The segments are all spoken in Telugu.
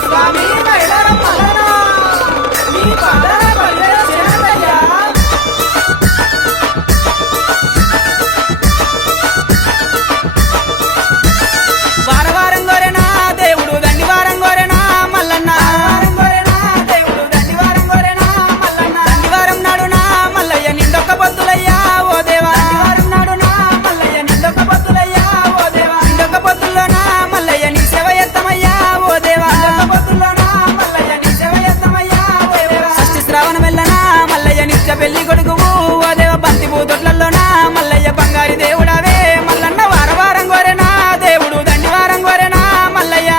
స్వామి మైలారం మల్లన నీ పాదాల పల్లెల శరణయ్యా వారవారం గోరెనా దేవుడు దండివారం గోరెనా మల్లన్న వారం గోరెనా దేవుడు దండివారం గోరెనా మల్లన్న దండివారం నాడునా మల్లయ్య నిండొక్క పొద్దులయ్యా ఓ దేవా దండివారం నాడునా మల్లయ్య నిండొక్క పొద్దులయ్యా ఓ దేవా నిండొక్క పొద్దుల్లోనా మల్లయ్య నీ సేవ ఎత్తమయ్యా ఓ దేవా నిండొక్క పొద్దుల్లోనా మల్లయ్య నీ సేవ ఎత్తమయ్యా ఓ దేవా షష్ఠి శ్రావణం వెళ్ళనా మల్లయ్య నిత్య పెళ్లి కొడుకువు ఓ దేవ బంతి పూతొట్లలోనా మల్లయ్య బంగారి దేవుడావే మల్లన్న వారవారం గోరెనా దేవుడు దండివారం గోరెనా మల్లయ్య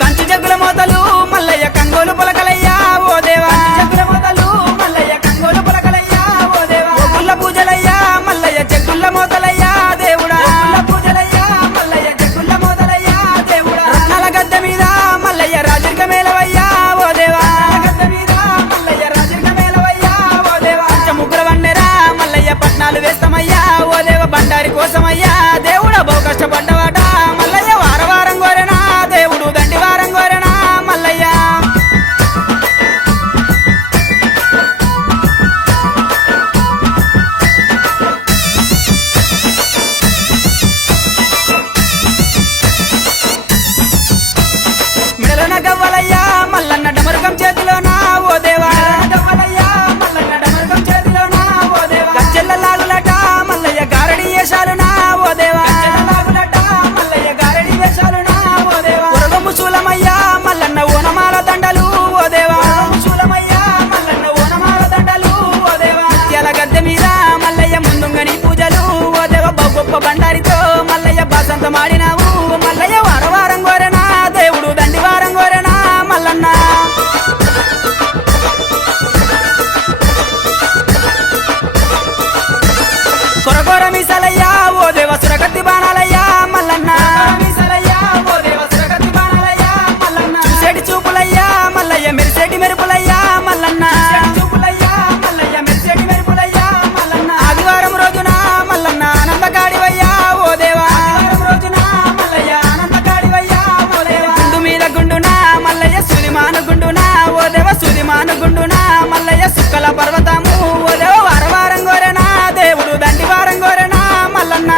కంచు జగ్గుల మోతలు మల్లయ్య కంగోలు పొలకలయ్యా ఓ దేవా జగ్గుల మోతలు మల్లయ్య కంగోలు పొలకలయ్యా ఓ దేవా గుల్ల పూజలయ్యా మల్లయ్య జగ్గుల మోతలయ్యా దేవుడా గుల్ల పూజలయ్యా మల్లయ్య జగ్గుల మోతలయ్యా దేవుడా రత్నాల గద్దె మీద మల్లయ్య రాజరిక మేలవయ్యా ఓ దేవా గద్దె మీద మల్లయ్య రాజరిక మేలవయ్యా ఓ దేవా ముగ్గుల వన్నెరా మల్లయ్య పట్నాలు వేస్తామయ్యా ఓ దేవ బండారి కోసమయ్యా దేవుడా బహు కష్టపడ్డవాట మల్లయ్య వారవారం గోరెనా దేవుడు దండివారం గోరెనా మల్లయ్య మెడలోన గవ్వలయ్యా మల్లన్న డమరుకం చేతిలోనా ఓ దేవా గవ్వలయ్యా మల్లన్న డమరుకం చేతిలోనా ఓ దేవా గజ్జెల్ల లాగులట మల్లయ్య గారడి వేషాలునా ఓ దేవా లాగులట మల్లయ్య గారడి వేషాలునా ఓ దేవా ఉరగము శూలమయ్యా మల్లన్న ఓనమాల దండలు ఓ దేవా శూలమయ్యా మల్లన్న ఓనమాల దండలు ఓ దేవా ముత్యాల గద్దె మీద మల్లయ్య ముందుంగని పూజలు ఓ దేవ బహు గొప్ప బండారితో మల్లయ్య బాసంత మాడినావు మల్లయ్య వారవారం గోరెనా దేవుడు దండివారం గోరెనా మల్లన్న కొరకొర మీసలయ్యా ఓ దేవ సురగత్తి బాణాలయ్యా మల్లన్న మీసలయ్యా ఓ దేవ సురగత్తి బాణాలయ్యా మల్లన్న చూసేటి చూపులయ్యా మల్లయ్య మెరిసేటి మెరుపులయ్యా మల్లన్న చూపులయ్యా మల్లయ్య మెరిసేటి మెరుపులయ్యా మల్లన్న ఆదివారం రోజున మల్లన్న ఆనందగాడివయ్యా ఓ దేవా ఆదివారం రోజున మల్లయ్య ఆనందగాడివయ్యా ఓ దేవా గుండు మీద గుండునా మల్లయ్య సుదిమాను గుండునా ఓ దేవ సుదిమాను గుండునా మల్లయ్య సుక్కల పర్వతము ఓ దేవ వారవారం గోరెనా దేవుడు దండివారం గోరెనా మల్లన్న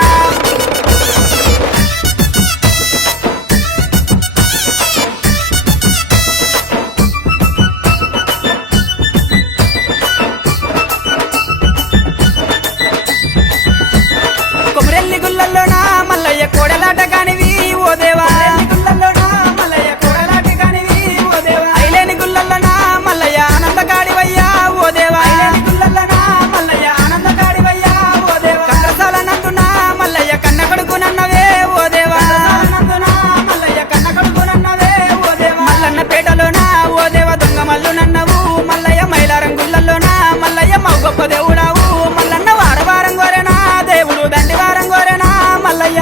కొమరెల్లి గుల్లల్లోనా మల్లయ్య కోడలాట కానివి ఓ దేవా గుల్లల్లోనా మల్లయ్య కోడలాట కానివి ఓ దేవా ఐలేని గుల్లల్లోనా మల్లయ్య ఆనందగాడివయ్యా ఓ దేవా ఐలేని గుల్లల్లోనా మల్లయ్య ఆనందగాడివయ్యా ఓ దేవా కండ్రసాల నందునా మల్లయ్య కన్న కొడుకునన్నవే ఓ దేవా నందునా మల్లయ్య కన్న కొడుకునన్నవే ఓ దేవా మల్లన్న పేటలోనా ఓ దేవ దొంగ మల్లునన్నవు మల్లయ్య మైలారం గుల్లల్లోనా మల్లయ్య మౌ గొప్ప దేవుడావు మల్లన్న వారవారం గోరెనా దేవుడు దండివారం గోరెనా మల్లయ్య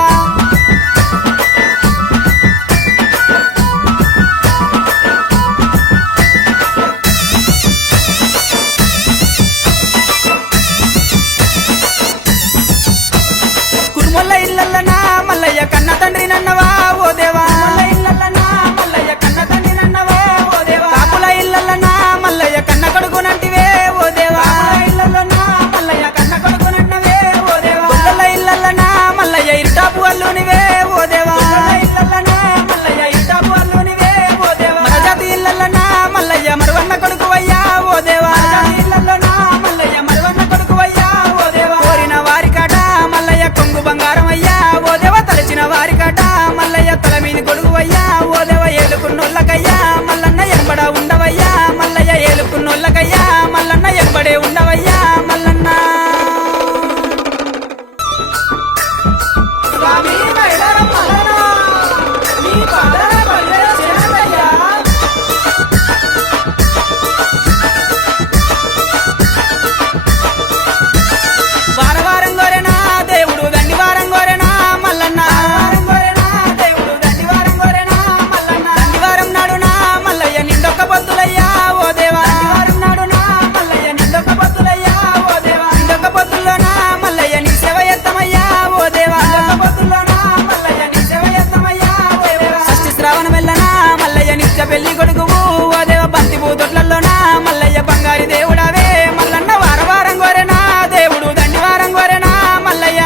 కురుమొల్ల ఇల్లల్లనా మల్లయ్య కన్న తండ్రి నన్నవా ఓ దేవా ఇల్లల్లనా మల్లయ్య కన్న తండ్రి నన్నవా ఓ దేవా కాపుల ఇల్లల్లనా మల్లయ్య కన్న కొడుకునంటివే ఓ దేవా ఇల్లల్లనా మల్లయ్య కన్న కొడుకునన్నవే ఓ దేవా గొల్లల ఇల్లల్లనా మల్లయ్య ఇరుటాపు అల్లునివే ఓ దేవా ఇల్లల్లనా మల్లయ్య ఇరుటాపు అల్లునివే ఓ దేవా మరజాతి ఇల్లల్లనా మల్లయ్య మరువన్న కొడుకువయ్యా ఓ దేవా ఇల్లల్లనా మల్లయ్య మరువన్న కొడుకువయ్యా ఓ దేవా కోరిన వారికాట మల్లయ్య కొంగు బంగారం అయ్యా ఓ దేవ తలచిన వారికాట మల్లయ్య తల మీది కొడుకువయ్యా ఓ దేవ ఏలుకున్నోళ్ళకయ్యా మల్లన్న ఎంబడ ఉండవయ్యా మల్లయ్య ఏలుకున్నోళ్ళకయ్యా మల్లన్న ఎంబడే ఉండవయ్యా మల్లన్న స్వామి మైలారం మల్లన నీ పాదాల పల్లెల శరణయ్యా వారవారం గోరెనా దేవుడు దండివారం గోరెనా మల్లన్న వారవారం గోరెనా దేవుడు దండివారం గోరెనా మల్లన్న దండివారం నాడు పెళ్లి కొడుకువు ఓ దేవ బంతి పూతొట్లలోనా మల్లయ్య బంగారి దేవుడావే మల్లన్న వారం గోరెనా దేవుడు దండివారం గోరెనా మల్లయ్య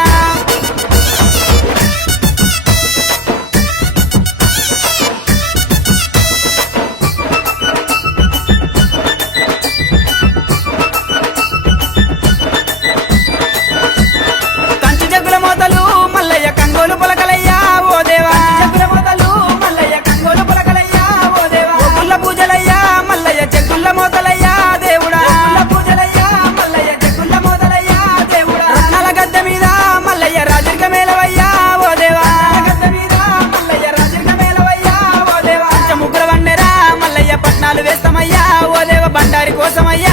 కంచి జగ్గుల మోతలు మల్లయ్య కంగోలు పొలకలయ్యా ఓ దేవా జగ్గుల మోతలు మల్లయ్య కంగోలు పొలకలయ్యా ఓ దేవా గుల్ల పూజలయ్యా మల్లయ్య జగ్గుల మోతలయ్యా దేవుడా గుల్ల పూజలయ్యా మల్లయ్య జగ్గుల మోతలయ్యా దేవుడా రత్నాల గద్దె మీద మల్లయ్య రాజరిక మేలవయ్యా ఓ దేవా గద్దె మీద మల్లయ్య రాజరిక మేలవయ్యా ఓ దేవా ముగ్గుల వన్నెరా మల్లయ్య పట్నాలు వేస్తామయ్యా ఓ దేవ బండారి కోసమయ్యా